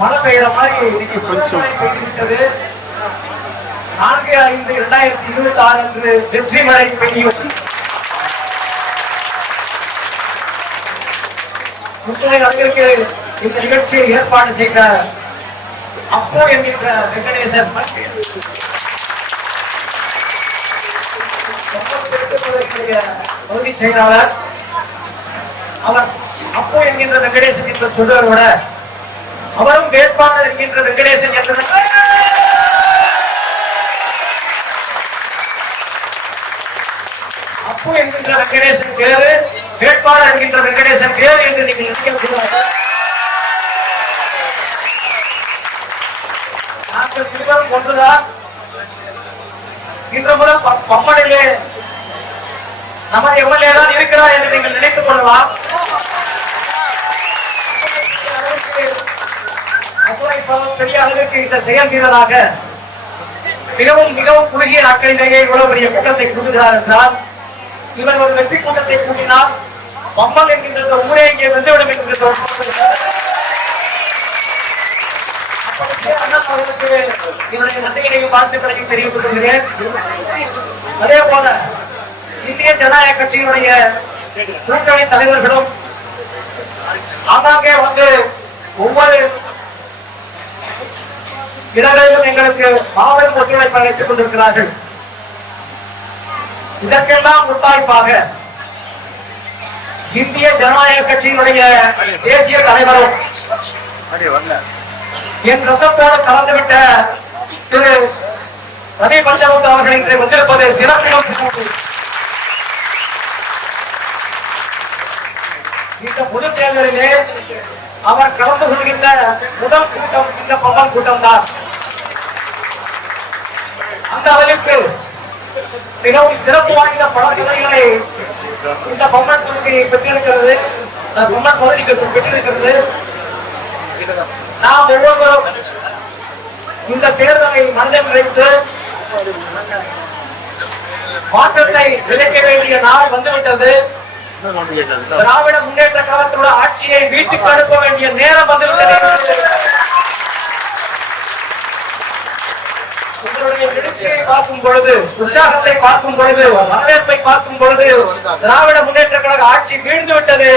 மழை பெய்யற மாதிரி இன்னைக்கு கொஞ்சம் பெய்திருக்கிறது. 4/5/2026 அன்று வெற்றி மழை பெய்யும். முத்துணை அரங்கிற்கு இந்த நிகழ்ச்சியை ஏற்பாடு செய்த அப்போ என்கின்ற வெங்கடேசன் பகுதி செயலாளர் அவர் அப்போ என்கின்ற வெங்கடேசன் என்று சொல்றவரோட அவரும் வேட்பாளர் என்கின்ற வெங்கடேசன் என்ற அப்பு என்கின்ற வெங்கடேசன் பேரு, வேட்பாளர் என்கின்ற வெங்கடேசன் பேரு என்று நீங்கள் நினைக்கக்கூடாது. நாங்கள் இருவரும் ஒன்றுதான். இன்று முதல் பம்மனிலே நம்ம எம்எல்ஏ தான் இருக்கிறார் என்று நீங்கள் நினைத்துக் கொள்ளலாம். பெரிய அளவிற்கு இந்த செயல் செய்ததாக மிகவும் மிகவும் குறுகிய நாட்களிலேயே இவ்வளவு பெரிய கூட்டத்தை கூட்டுகிறார் என்றால், இவர் ஒரு வெற்றி கூட்டத்தை கூட்டினால் பம்மல் என்கின்ற ஊரே இங்கே வந்துவிடும் என்கின்ற இவருடைய நன்றியினையும் வாழ்த்துக்களையும் தெரிவித்துக் கொள்கிறேன். அதே போல இந்திய ஜனநாயக கட்சியினுடைய கூட்டணி தலைவர்களும் ஆங்காங்கே வந்து ஒவ்வொரு இடங்களிலும் எங்களுக்கு மாபெரும் ஒத்துழைப்பு அளித்துக் கொண்டிருக்கிறார்கள். இதற்கெல்லாம் முத்தாய்ப்பாக இந்திய ஜனநாயக கட்சியினுடைய தேசிய தலைவரும் என் ரத்தத்தோடு கலந்துவிட்ட திரு ரவி பஞ்சமுத்து அவர்கள் இன்று வந்திருப்பது சிறப்பிலும் சிறப்பு. இந்த பொது தேர்தலிலே அவர் கலந்து கொள்கின்ற முதல் கூட்டம் இந்த பம்மல் கூட்டம் தான். அந்த அளவிற்கு மிகவும் சிறப்பு வாய்ந்த பல கலைகளை இந்த பம்மல் தொகுதியை பெற்றிருக்கிறது, பம்மல் பகுதிக்கு பெற்றிருக்கிறது. நாம் ஒவ்வொருவரும் இந்த தேர்தலை மனதில் வைத்து மாற்றத்தை விளைக்க வேண்டிய நாள் வந்துவிட்டது. திராவிட முன்னேற்ற கழகத்தோட ஆட்சியை வீட்டுக்கு அனுப்ப வேண்டிய நேரம் வந்துவிட்டது. உங்களுடைய எழுச்சியை பார்க்கும் பொழுது, உற்சாகத்தை பார்க்கும் பொழுது, வரவேற்பை பார்க்கும் பொழுது திராவிட முன்னேற்ற கழக ஆட்சி வீழ்ந்து விட்டது.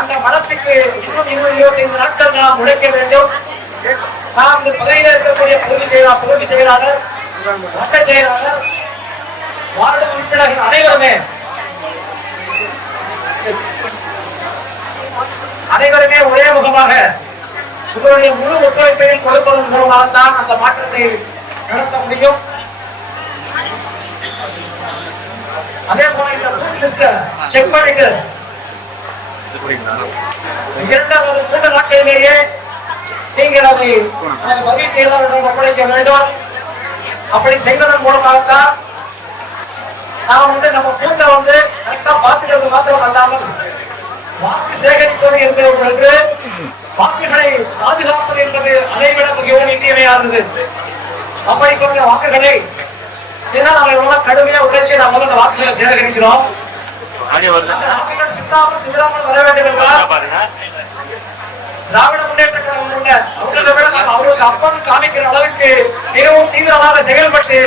அந்த வளர்ச்சிக்கு இன்னும் 20-25 நாட்கள் நாம் உழைக்க வேண்டும். நாம் இந்த பகுதியில் இருக்கக்கூடிய பகுதி செயலாளர், வட்ட செயலாளர், வார்டு உறுப்பினர்கள் அனைவருமே ஒரே முகமாக உங்களுடைய முழு ஒத்துழைப்பையும் கொடுப்பதன் மூலமாகத்தான் அந்த மாற்றத்தை நடத்த முடியும். அதே போல இந்த பூத் லிஸ்ட் செக் பண்ணிட்டு 2-3 நாட்களிலேயே நீங்கள் அதை பதிவு செயலாளரிடம் ஒப்படைக்க வேண்டும். அப்படி செய்வதன் மூலமாகத்தான் நாம் நம்ம பூத்தை கரெக்டா பார்த்துக்கிறது மாத்திரம் அல்லாமல் வாக்கு சேகரிப்பது என்பது வாக்குகளை பாதுகாப்பது என்பது அதைவிட மிகவும் இன்றியமையானது. அப்படிப்பட்ட வாக்குகளை ஏன்னா நம்ம எவ்வளவு கடுமையா உழைச்சி நம்ம அந்த வாக்குகளை சேகரிக்கிறோம். வாக்குகள் சிந்தாமல் வர வேண்டும் என்றால் திராவிட முன்னேற்ற கழகம் அவருக்கு அப்பன் காமிக்கிற அளவுக்கு மிகவும் தீவிரமாக செயல்பட்டு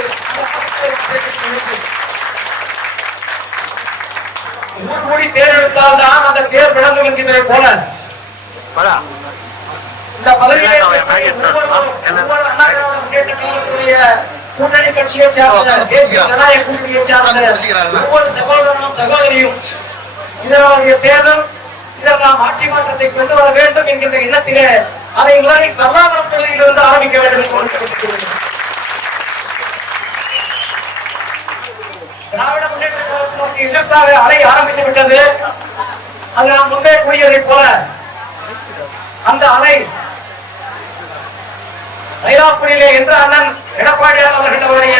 கூடி தேர்ந்தெடுத்தால் தான் அந்த தேர் விளங்கும் என்கின்றதை போல இந்த பதவியில் கூட்டணி கட்சியை சேர்ந்த தேசிய ஜனநாயக கூட்டணியை சேர்ந்த ஒவ்வொரு சகோதரனும் சகோதரியும் இதனுடைய தேர்தல் இதில் நாம் ஆட்சி மாற்றத்தை கொண்டு வர வேண்டும் என்கின்ற எண்ணத்திலே அதை உலகின் கர்நாடக பகுதியிலிருந்து ஆரம்பிக்க வேண்டும். திராவிட முன்னேற்ற கழகத்திற்கு எதிர்ப்பாக அலை ஆரம்பித்து விட்டது. அது நாம் முன்பே கூறியதை போல அந்த அலை மயிலாப்பூரிலே என்ற அண்ணன் எடப்பாடியார் அவர்களுடைய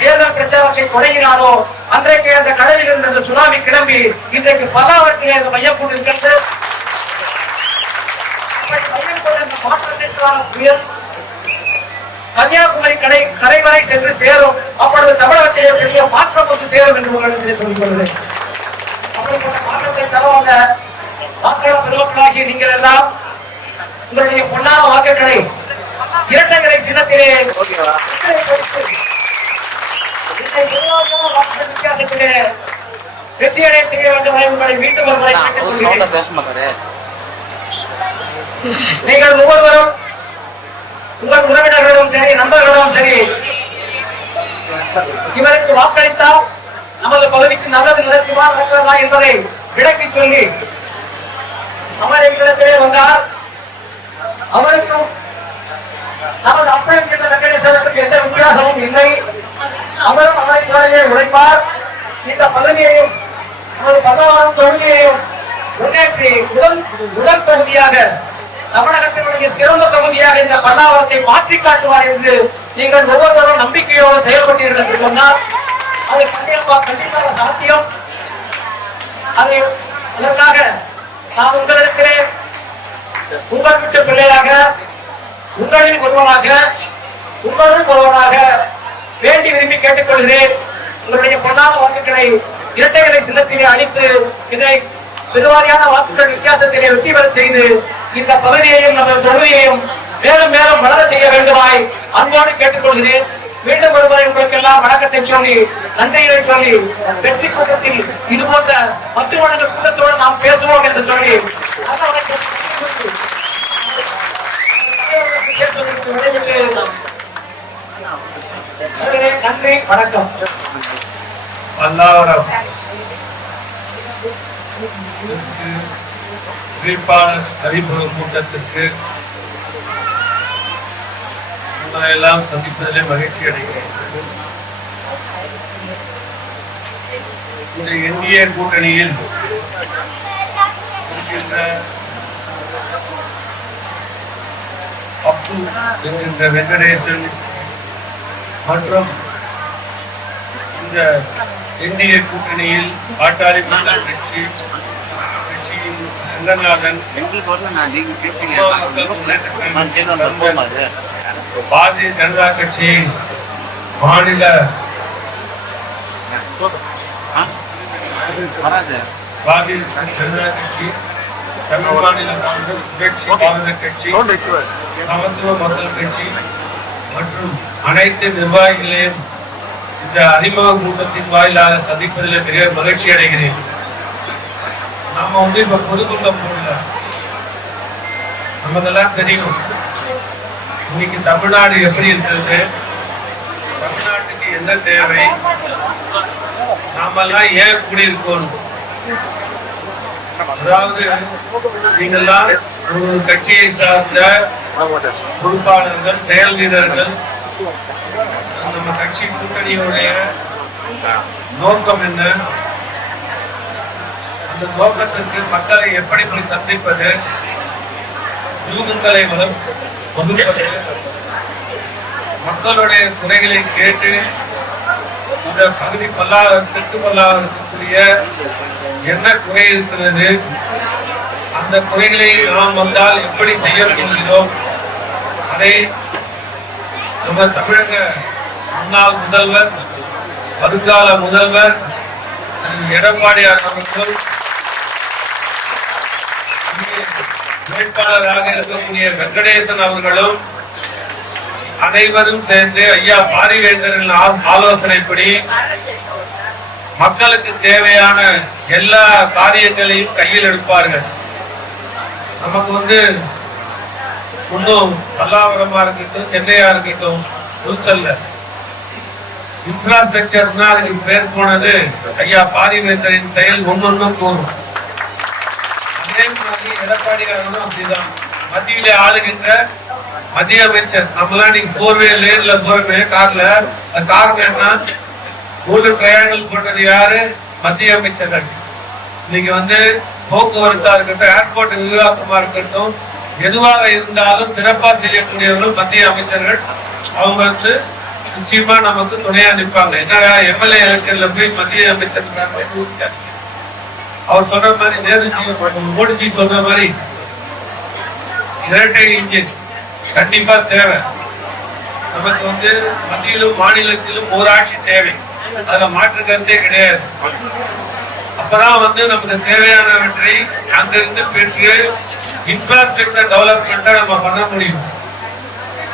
தேர்தல் பிரச்சாரத்தை தொடங்கினாரோ அன்றைக்கு அந்த கடலில் இருந்த சுனாமி கிளம்பி இன்றைக்கு பல்லாவரத்திலே அந்த மையம் கொண்டிருக்கிறது. மாற்றத்திற்கான புயல் கன்னியாகுமரி கரை வரை சென்று சேரும். அப்பொழுது தமிழகத்திலே பெரிய மாற்றம் வந்து சேரும் என்று உங்களிடத்திலே சொல்லிக் கொள்கிறேன். அப்படிப்பட்ட மாற்றத்தை தரவாங்க வாக்காளர் பெருமக்களாகிய நீங்கள் எல்லாம் உங்களுடைய பொன்னான வாக்குகளை இரட்டை சின்னத்திலே வித்தியாசத்திலே வெற்றியடைய செய்ய வேண்டும் உங்களை மீண்டும் ஒரு முறை நீங்கள் ஒவ்வொருவரும் உங்கள் உறவினர்களும் சரி நண்பர்களும் சரி இவருக்கு வாக்களித்தால் நமது பகுதிக்கு நல்லது நடக்குமா நடக்கிறதா என்பதை விளக்கி சொல்லி அவர் எங்களிடத்திலே வந்தார். அவருக்கும் நமது அப்பளம் என்ற கணேசனுக்கு எந்த வித்தியாசமும் இல்லை. அவரும் அவரை போலவே உழைப்பார். இந்த பகுதியையும் நமது பகவான் தொகுதியையும் முன்னேற்றி முதல் தொகுதியாக தமிழகத்தினுடைய சிறந்த தொகுதியாக இந்த பல்லாவரத்தை மாற்றி காட்டுவார் என்று நீங்கள் ஒவ்வொருவரும் நம்பிக்கையோடு செயல்பட்டீர்கள் என்று சொன்னால் அது கண்டிப்பாக சாத்தியம். அதற்காக நான் உங்களிடத்திலே உங்கள் வீட்டு பிள்ளையாக உங்களில் ஒருவனாக வேண்டி விரும்பி கேட்டுக்கொள்கிறேன். உங்களுடைய பொன்னான வாக்குகளை இரட்டைகளை சின்னத்திலே அளித்து இதை பெருவாரியான வாக்குகள் வித்தியாசத்திலே வெற்றி பெற செய்து இந்த பகுதியையும் நமது தொகுதியையும் மேலும் மேலும் வளர செய்ய வேண்டுமாய் அன்போடு கேட்டுக்கொள்கிறேன். மீண்டும் ஒருமுறை உங்களுக்கு எல்லாம் வணக்கத்தை சொல்லி நன்றிகளை சொல்லி வெற்றி கூட்டத்தில் இது போன்ற 10 மடங்கு கூட்டத்தோடு நாம் பேசுவோம் என்று சொல்லி நன்றி, வணக்கம். பல்லாவரம் வேட்பாளர் அறிமுக கூட்டத்திற்கு எல்லாம் சந்திப்பதிலே மகிழ்ச்சி அடைகிறேன். இந்த இந்திய கூட்டணியில் அப்பு என்கின்ற வெங்கடேசன் மற்றும் இந்த இந்திய கூட்டணியில் பாட்டாளி மக்கள் கட்சி ரங்கநாதன், பாரதிய ஜனதா கட்சி மாநில பாரதிய ஜனதா கட்சி, தமிழ் மாநில காங்கிரஸ், புரட்சி காங்கிரஸ் கட்சி, சமத்துவ மக்கள் கட்சி மற்றும் அனைத்து நிர்வாகிகளையும் இந்த அறிமுக கூட்டத்தின் வாயிலாக சந்திப்பதில் பெரிய மகிழ்ச்சி அடைகிறேன். நாம இப்ப பொதுக்கூட்டம் போடல, நமக்கெல்லாம் தெரியும் இன்னைக்கு தமிழ்நாடு எப்படி இருக்கிறது, தமிழ்நாட்டுக்கு என்ன தேவை, நாமெல்லாம் ஏன் கூடியிருக்கோம். அதாவது நீங்கெல்லாம் ஒரு கட்சியை சார்ந்த பொறுப்பாளர்கள், செயல் வீரர்கள், நம்ம கட்சி கூட்டணியுடைய நோக்கம் என்ன, அந்த நோக்கத்திற்கு மக்களை எப்படி போய் சந்திப்பது, யூகங்களை வகுப்பது, மக்களுடைய குறைகளை கேட்டு இந்த பகுதி தெற்கு பல்லாவரத்திற்குரிய என்ன குறை இருக்கிறது, அந்த குறைகளை நாம் வந்தால் எப்படி செய்ய போகிறோம், அதை நம்ம தமிழக முன்னாள் முதல்வர், வருங்கால முதல்வர் எடப்பாடியார் அவர்கள், வேட்பாளராக இருக்கக்கூடிய வெங்கடேசன் அவர்களும் அனைவரும் சேர்ந்து ஐயா பாரிவேந்தரின் ஆலோசனைப்படி மக்களுக்கு தேவையான எல்லா காரியங்களையும் கையில் எடுப்பார்கள். நமக்கு இன்னும் பல்லாவரமா இருக்கட்டும், சென்னையா இருக்கட்டும், புதுசல்ல இன்ஃப்ராஸ்ட்ரக்சர்னா அதுக்கு பேர் போனது ஐயா பாரிவேந்தரின் செயல் ஒன்னொன்னும் தோணும். அதே மாதிரி எடப்பாடியாரும் அப்படிதான். மத்தியிலே ஆளுகின்ற மத்திய அமைச்சர், நம்மளாம் நீங்க போர்வே லேன்ல போறமே கார்ல, காரணம் என்ன, கோல்டன் ட்ரையாங்கிள் போட்டது யாரு, மத்திய அமைச்சர்கள். இன்னைக்கு போக்குவரத்தா இருக்கட்டும், ஏர்போர்ட் விரிவாக்கமா இருக்கட்டும், எதுவாக இருந்தாலும் சிறப்பா செய்யக்கூடியவர்கள் மத்திய அமைச்சர்கள். அவங்க நிச்சயமா நமக்கு துணையா நிற்பாங்க. என்ன எம்எல்ஏ எலெக்ஷன்ல போய் மத்திய அமைச்சர் அவர் சொல்ற மாதிரி, மோடிஜி சொல்ற மாதிரி இரட்டை இன்ஜின் கண்டிப்பா தேவை. நமக்கு மத்தியிலும் மாநிலத்திலும் ஊராட்சி தேவை, அதுல மாற்று கருத்தே கிடையாது. அப்பதான் நமக்கு தேவையானவற்றை அங்கிருந்து பெற்று இன்ஃப்ராஸ்ட்ரக்சர் டெவலப்மெண்ட்டை நம்ம பண்ண முடியும்.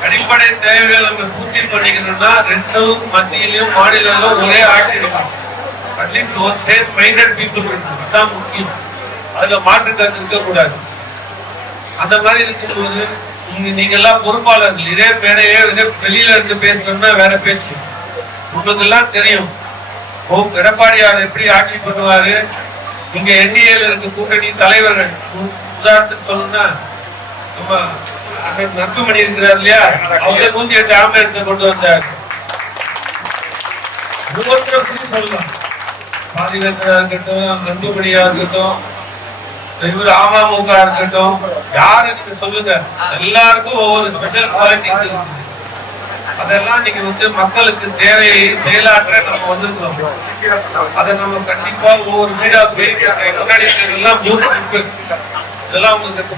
அடிப்படை தேவைகள் நம்ம பூர்த்தி பண்ணிக்கணும்னா ரெண்டும் மத்தியிலும் மாநிலத்திலும் ஒரே ஆட்சி இருக்கும். அட்லீஸ்ட் ஒரு சேம் மைண்டட் பீப்புள் இருக்கணும், தான் முக்கியம். அதுல மாற்று கருத்து இருக்கக்கூடாது. அந்த மாதிரி இருக்கும்போது நீங்க எல்லாம் பொறுப்பாளர்கள், இதே மேடையே வெளியில இருந்து பேசணும்னா வேற பேச்சு. உங்களுக்கு எல்லாம் தெரியும் எடப்பாடியார் எப்படி ஆட்சி பண்ணுவாரு. இங்க என்டிஏல இருக்க கூட்டணி தலைவர்கள், உதாரணத்துக்கு சொல்லணும்னா நம்ம நற்பமணி இருக்கிறார் இல்லையா, அவங்க 108 ஆம்புலன்ஸை கொண்டு வந்தார். ஒவ்வொருத்தரும் சொல்லலாம், பாதிகத்தா இருக்கட்டும், நன்புமணியா இருக்கட்டும், இவர் அமமுக இருக்கட்டும், யாரு நீங்க சொல்லுங்க, எல்லாருக்கும் ஒவ்வொரு ஸ்பெஷல் குவாலிட்டிஸ் இருக்கு. அதெல்லாம் நீங்க மக்களுக்கு தேவையை செயலாற்ற நம்ம வந்திருக்கிறோம். அதை நம்ம கண்டிப்பா ஒவ்வொரு மீடியா முன்னாடி எல்லாம் இதெல்லாம் உங்களுக்கு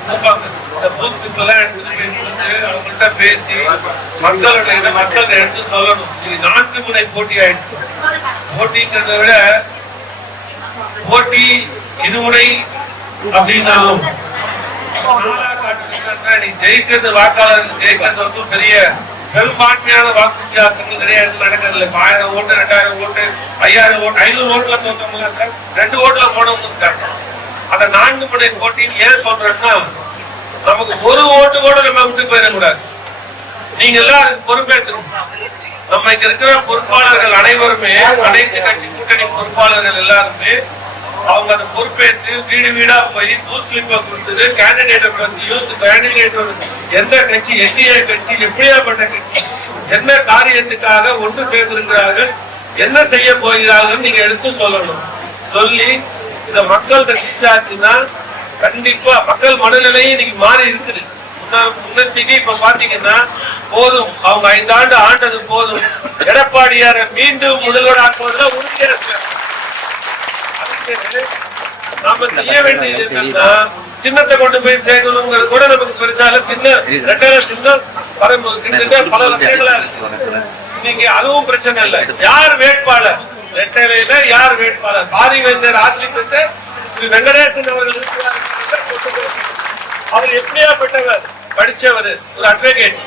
இந்த பூத் சிப்பெல்லாம் எடுத்துட்டு போய் அவங்கள்ட்ட பேசி மக்கள்கிட்ட எடுத்து சொல்லணும். இது 4 முனை போட்டி ஆயிடுச்சு. போட்டிங்கிறத விட போட்டி இருமுறை அப்படின்னாலும் நீ ஜெயிக்கிறது, வாக்காளர் ஜெயிக்கிறது பெரிய பெரும்பான்மையான வாக்கு வித்தியாசங்கள் நிறைய இடத்துல நடக்கிறது. 1000 ஓட்டு, 2000 ஓட்டு, 5000 ஓட்டு, 500 ஓட்டுல தோற்றவங்க 2 ஓட்டுல போனவங்க இருக்காங்க. அந்த 4 முனை போட்டின்னு ஏன் சொல்றேன்னா, நமக்கு ஒரு ஓட்டு கூட நம்ம விட்டு போயிடக்கூடாது. நீங்க எல்லாம் அதுக்கு பொறுப்பேற்கணும். நம்ம இங்க இருக்கிற பொறுப்பாளர்கள் அனைவருமே, அனைத்து கட்சி கூட்டணி பொறுப்பாளர்கள் எல்லாருமே அவங்க அதை பொறுப்பேற்று வீடு வீடா போய் பூத் ஸ்லிப்பை கொடுத்தது, கேண்டிடேட்டை பத்தியும், கேண்டிடேட்டோட எந்த கட்சி, என்டிஏ கட்சி, எப்படியாப்பட்ட கட்சி, என்ன காரியத்துக்காக ஒன்று சேர்ந்திருக்கிறார்கள், என்ன செய்ய போகிறார்கள் நீங்க எடுத்து சொல்லணும். சொல்லி இத மக்கள் ரீச்சாச்சுன்னா கண்டிப்பா மக்கள் மனநிலையும் இன்னைக்கு மாறி இருக்குது. முன்னத்திக்கு இப்ப பாத்தீங்கன்னா போதும், அவங்க 5 ஆண்டு ஆண்டது போதும், எடப்பாடியாரை மீண்டும் முதல்வர் ஆக்குவதில் உறுதியா இருக்காங்க. நாம செய்ய வேண்டியது என்னன்னா, சின்னத்தை கொண்டு போய் சேர்க்கணுங்கிறது கூட நமக்கு பெருசால சின்ன 2 சின்னம் கிட்டத்தட்ட பல லட்சங்களா இருக்கு. இன்னைக்கு அதுவும் பிரச்சனை இல்லை. யார் வேட்பாளர், ரெட்டலையில யார் வேட்பாளர், பாரிவேந்தர் ஆசிரியர் வெங்கடேசன் அவர்கள் இருக்கிறார். அவர் எப்படியாப்பட்டவர், படிச்சவர், ஒரு அட்வொகேட்.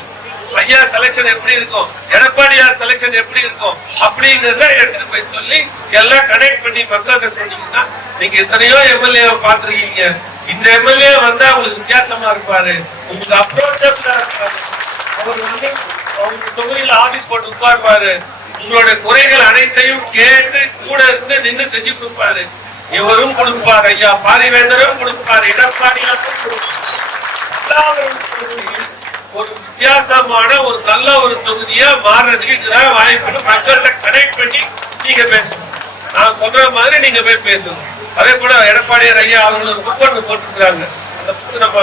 ஐயா செலக்ஷன் எப்படி இருக்கும், எடப்பாடியார் செலக்ஷன் எப்படி இருக்கும் அப்படிங்கறத எடுத்துட்டு போய் சொல்லி எல்லாம் கனெக்ட் பண்ணி மக்களுக்கு சொன்னீங்கன்னா, நீங்க எத்தனையோ எம்எல்ஏ பாத்துருக்கீங்க. இந்த எம்எல்ஏ வந்தா உங்களுக்கு வித்தியாசமா இருப்பாரு, உங்களுக்கு அப்ரோச்சபிளா இருப்பாரு. அவர் அவங்க தொகுதியில ஆபீஸ் போட்டு உட்காருவாரு, உங்களுடைய குறைகள் அனைத்தையும் கேட்டு கூட இருந்து நின்று செஞ்சு கொடுப்பாரு. இவரும் கொடுப்பாரு, ஐயா பாரிவேந்தரும் கொடுப்பாரு, எடப்பாடியாரும் ஒரு வித்தியாசமான ஒரு நல்ல ஒரு தொகுதியா மாறுறதுக்கு இதுதான் வாய்ப்பு. மக்கள்கிட்ட கனெக்ட் பண்ணி நீங்க பேசணும். நான் சொல்ற மாதிரி நீங்க போய் பேசணும். அதே போல எடப்பாடியார் ஐயா அவங்க ஒரு புக் ஒன்று போட்டுருக்காங்க. அந்த புக் நம்ம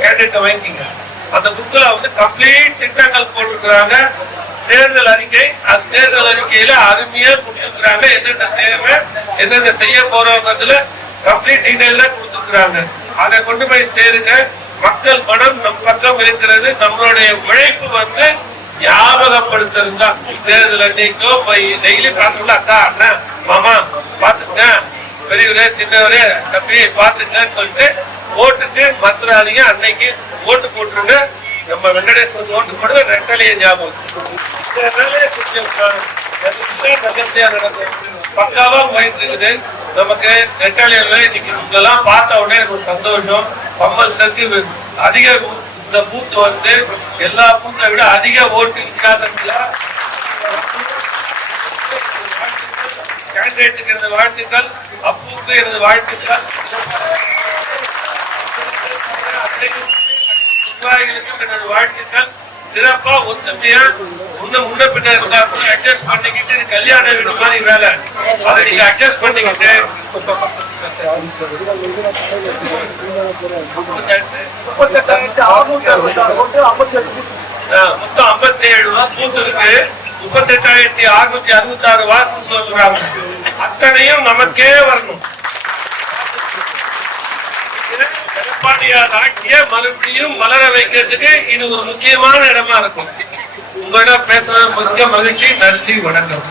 கேண்டிடேட்டை வாங்கிக்கிங்க. அந்த புக்ல கம்ப்ளீட் திட்டங்கள் போட்டிருக்கிறாங்க. தேர்தல் அறிக்கை, அந்த தேர்தல் அறிக்கையில அருமையா கொடுத்துருக்காங்க. என்னென்ன தேவை, என்னென்ன செய்ய போறோங்கிறதுல கம்ப்ளீட் டீடைல்ல கொடுத்துருக்காங்க. அதை கொண்டு போய் சேருங்க. மக்கள் மனம் நம் பக்கம் இருக்கிறது. நம்மளுடைய உழைப்பு ஞாபகப்படுத்துறது தான். தேர்தல் அன்னைக்கோ போய் டெய்லி பார்த்துள்ள அக்கா, அண்ணா, மாமா பாத்துங்க, பெரியவரே சின்னவரே தம்பி பாத்துங்கன்னு சொல்லிட்டு ஓட்டுக்கு மத்துறாதீங்க. அன்னைக்கு ஓட்டு போட்டுருங்க. நம்ம வெங்கடேசன் ஓட்டு போடுங்க. ரெட்டலையை ஞாபகம் பக்காவா போயிட்டு இருக்குது. நமக்கு ரெட்டாலியர்ல இன்னைக்கு இதெல்லாம் பார்த்த உடனே எனக்கு ஒரு சந்தோஷம். பம்மல் தற்கு அதிக இந்த பூத் எல்லா பூத்தை விட அதிக ஓட்டு வித்தியாசத்துல கேண்டிடேட்டுக்கு எனது வாழ்த்துக்கள், அப்புக்கு எனது வாழ்த்துக்கள், நிர்வாகிகளுக்கும் எனது வாழ்த்துக்கள். சிறப்பா ஒத்துமையா முன்ன பின்ன அட்ஜஸ்ட் பண்ணிக்கிட்டு கல்யாண வீடு மாதிரி வேலை, அதை நீங்க அட்ஜஸ்ட் பண்ணிக்கிட்டு மொத்தம் 57 பூத்து இருக்கு. 38,666 வாக்கு சொல்றாங்க. அத்தனையும் நமக்கே வரணும். எடப்பாடியார் ஆட்சியை மறுபடியும் மலர வைக்கிறதுக்கு இது ஒரு முக்கியமான இடமா இருக்கும். உங்களிடம் பேசுறது மிக்க மகிழ்ச்சி. நன்றி, வணக்கம்.